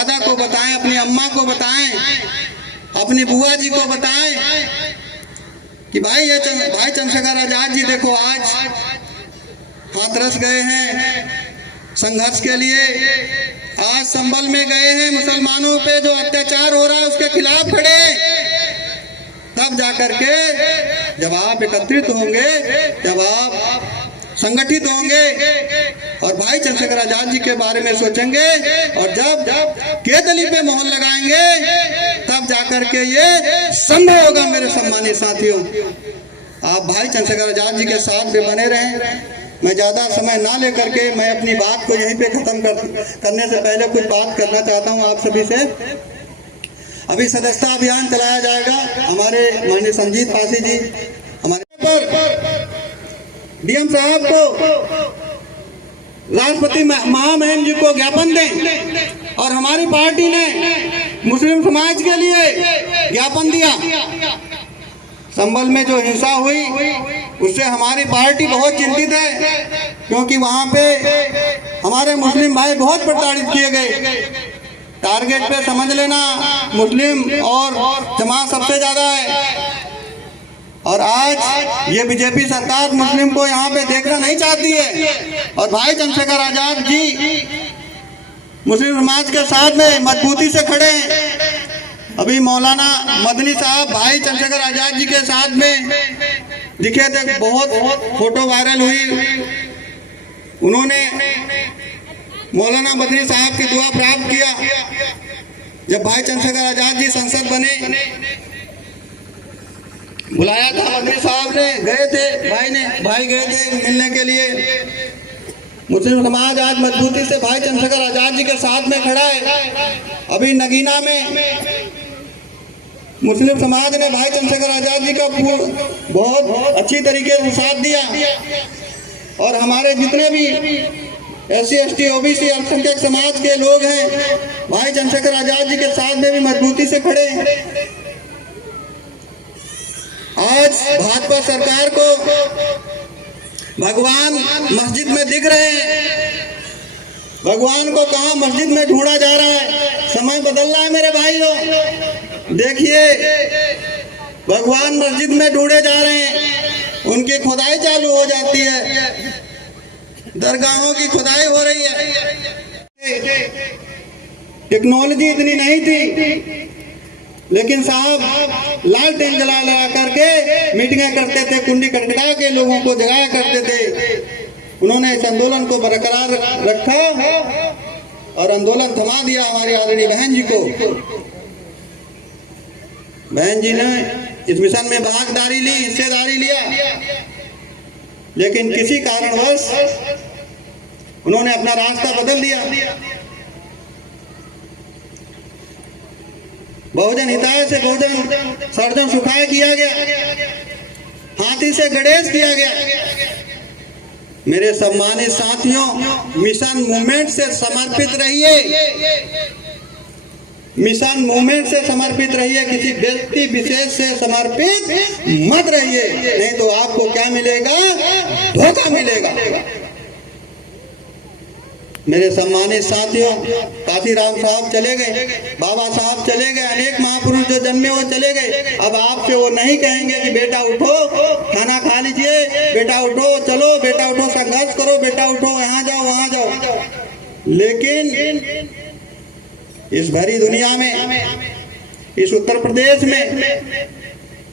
दादा को बताएं, अपनी अम्मा को बताएं, अपनी बुआ जी को बताएं कि भाई भाई चंद्रशेखर आजाद जी देखो आज हाथरस गए हैं संघर्ष के लिए, आज संभल में गए हैं, मुसलमानों पे जो अत्याचार हो रहा है उसके खिलाफ खड़े। तब जाकर के जब आप एकत्रित होंगे, जब आप संगठित होंगे और भाई चंद्रशेखर आजाद जी के बारे में सोचेंगे और जब केतली पे मोहर लगाएंगे, तब जाकर के ये संभव होगा। मेरे सम्मानित साथियों, आप भाई चंद्रशेखर आजाद जी के साथ भी बने रहें। मैं ज़्यादा समय ना लेकर के मैं अपनी बात को यहीं पे ख़त्म करने से पहले कुछ बात करना चाहता हूँ आप सभी से। अभी सदस्यता अभियान चलाया जाएगा। हमारे माननीय संजीत पासी जी हमारे पर डीएम साहब को, राष्ट्रपति महामहिम जी को ज्ञापन दें और हमारी पार्टी ने मुस्लिम समाज के लिए ज्ञापन दिया। संभल में जो हिंसा हुई उससे हमारी पार्टी बहुत चिंतित है, क्योंकि वहां पे हमारे मुस्लिम भाई बहुत प्रताड़ित किए गए। टारगेट पे समझ लेना मुस्लिम और जमात सबसे ज्यादा है। और आज ये बीजेपी सरकार मुस्लिम को यहाँ पे देखना नहीं चाहती है। और भाई चंद्रशेखर आजाद जी मुस्लिम समाज के साथ में मजबूती से खड़े हैं। अभी मौलाना मदनी साहब भाई चंद्रशेखर आजाद जी के साथ में दिखे थे, बहुत फोटो वायरल हुई। उन्होंने मौलाना मदनी साहब की दुआ प्राप्त किया। जब भाई चंद्रशेखर आजाद जी संसद बने, बुलाया था मदनी साहब ने, गए थे भाई गए थे मिलने के लिए। मुस्लिम समाज आज मजबूती से भाई चंद्रशेखर आजाद जी के साथ में खड़ा है। अभी नगीना में मुस्लिम समाज ने भाई चंद्रशेखर आजाद जी का बहुत अच्छी तरीके से साथ दिया। और हमारे जितने भी SC ST OBC अल्पसंख्यक समाज के लोग हैं, भाई चंद्रशेखर आजाद जी के साथ में भी मजबूती से खड़े हैं। आज भाजपा सरकार को भगवान मस्जिद में दिख रहे हैं। भगवान को कहाँ मस्जिद में ढूंढा जा रहा है। समय बदल रहा है मेरे भाइयों। देखिए, भगवान मस्जिद में ढूंढे जा रहे हैं, उनकी खुदाई चालू हो जाती है, दरगाहों की खुदाई हो रही है। टेक्नोलॉजी इतनी नहीं थी, लेकिन साहब लालटेन जला करके मीटिंगें करते थे, कुंडी खटखटा के लोगों को जगाया करते थे। उन्होंने इस आंदोलन को बरकरार रखा और आंदोलन थमा दिया हमारी आदरणीय बहन जी को। बहन जी ने इस मिशन में भागीदारी ली, हिस्सेदारी लिया, लेकिन किसी कारणवश उन्होंने अपना रास्ता बदल दिया। बहुजन हिताय से बहुजन सर्जन सुखाय किया गया, हाथी से गणेश किया गया। मेरे सम्मानित साथियों, मिशन मूवमेंट से समर्पित रहिए, मिशन मूवमेंट से समर्पित रहिए, किसी व्यक्ति विशेष से समर्पित मत रहिए, नहीं तो आपको क्या मिलेगा? धोखा मिलेगा। मेरे सम्मानित साथियों, काशीराम साहब चले गए, बाबा साहब चले गए, अनेक महापुरुष जो जन्मे वो चले गए। अब आपसे वो नहीं कहेंगे कि बेटा उठो खाना खा लीजिए, बेटा उठो चलो, बेटा उठो संघर्ष करो, बेटा उठो यहाँ जाओ वहां जाओ। लेकिन इस भरी दुनिया में, इस उत्तर प्रदेश में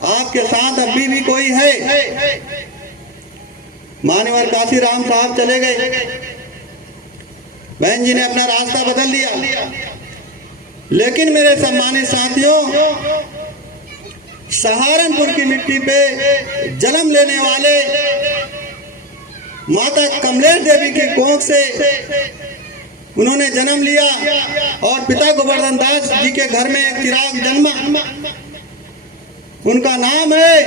आपके साथ अभी भी कोई है? मान्यवर काशीराम साहब चले गए, बहन जी ने अपना रास्ता बदल दिया। लेकिन मेरे सम्मानित साथियों, सहारनपुर की मिट्टी पे जन्म लेने वाले माता कमलेश देवी की कोख से उन्होंने जन्म लिया और पिता गोवर्धन दास जी के घर में एक चिराग जन्मा। उनका नाम है,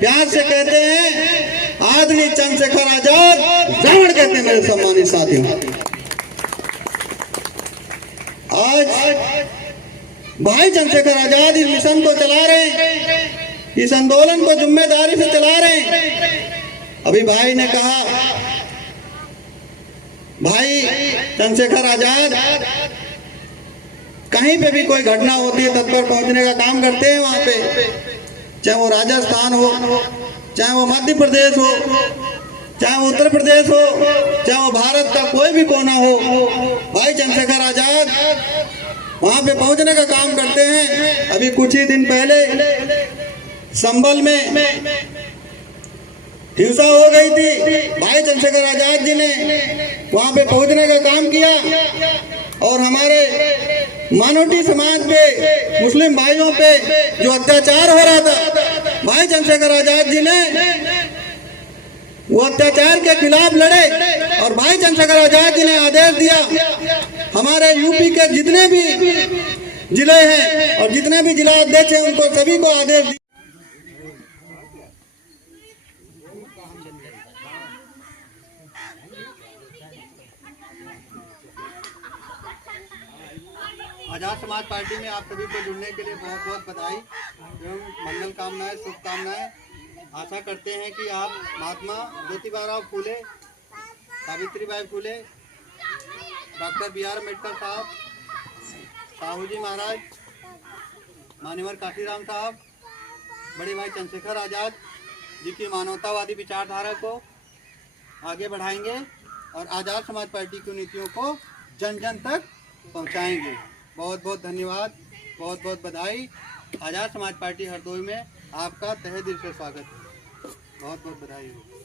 प्यार से कहते हैं, आदरणीय चंद्रशेखर आजाद, रावण कहते हैं। मेरे सम्मानित साथियों, आज भाई चंद्रशेखर आजाद इस मिशन को चला रहे हैं, इस आंदोलन को जिम्मेदारी से चला रहे हैं। अभी भाई ने कहा, भाई चंद्रशेखर आजाद कहीं पे भी कोई घटना होती है तत्पर पहुंचने का काम करते हैं वहाँ पे, चाहे वो राजस्थान हो, चाहे वो मध्य प्रदेश हो, चाहे वो उत्तर प्रदेश हो, चाहे वो भारत का कोई भी कोना हो, भाई चंद्रशेखर आजाद वहाँ पे पहुंचने का काम करते हैं। अभी कुछ ही दिन पहले संभल में हिंसा हो गई थी, भाई चंद्रशेखर आजाद जी ने वहाँ पे पहुंचने का काम किया और हमारे मानवटी समाज पे, मुस्लिम भाइयों पे जो अत्याचार हो रहा था, भाई चंद्रशेखर आजाद जी ने वो अत्याचार के खिलाफ लड़े और भाई चंद्रशेखर आजाद जी ने आदेश दिया हमारे यूपी के जितने भी जिले हैं और जितने भी जिला अध्यक्ष हैं उनको सभी को आदेश दिया। आजाद समाज पार्टी में आप सभी को जुड़ने के लिए बहुत बहुत बधाई एवं मंगल कामनाएं, शुभकामनाएं। आशा करते हैं कि आप महात्मा ज्योतिबा फूले, सावित्रीबाई फूले, डॉक्टर B.R. अम्बेडकर साहब, साहू जी महाराज, मान्यवर काशीराम साहब, बड़े भाई चंद्रशेखर आजाद जी की मानवतावादी विचारधारा को आगे बढ़ाएंगे और आजाद समाज पार्टी की नीतियों को जन जन तक पहुंचाएंगे। बहुत बहुत धन्यवाद, बहुत बहुत बधाई। आजाद समाज पार्टी हरदोई में आपका तहे दिल से स्वागत है। बहुत बहुत बधाई हो।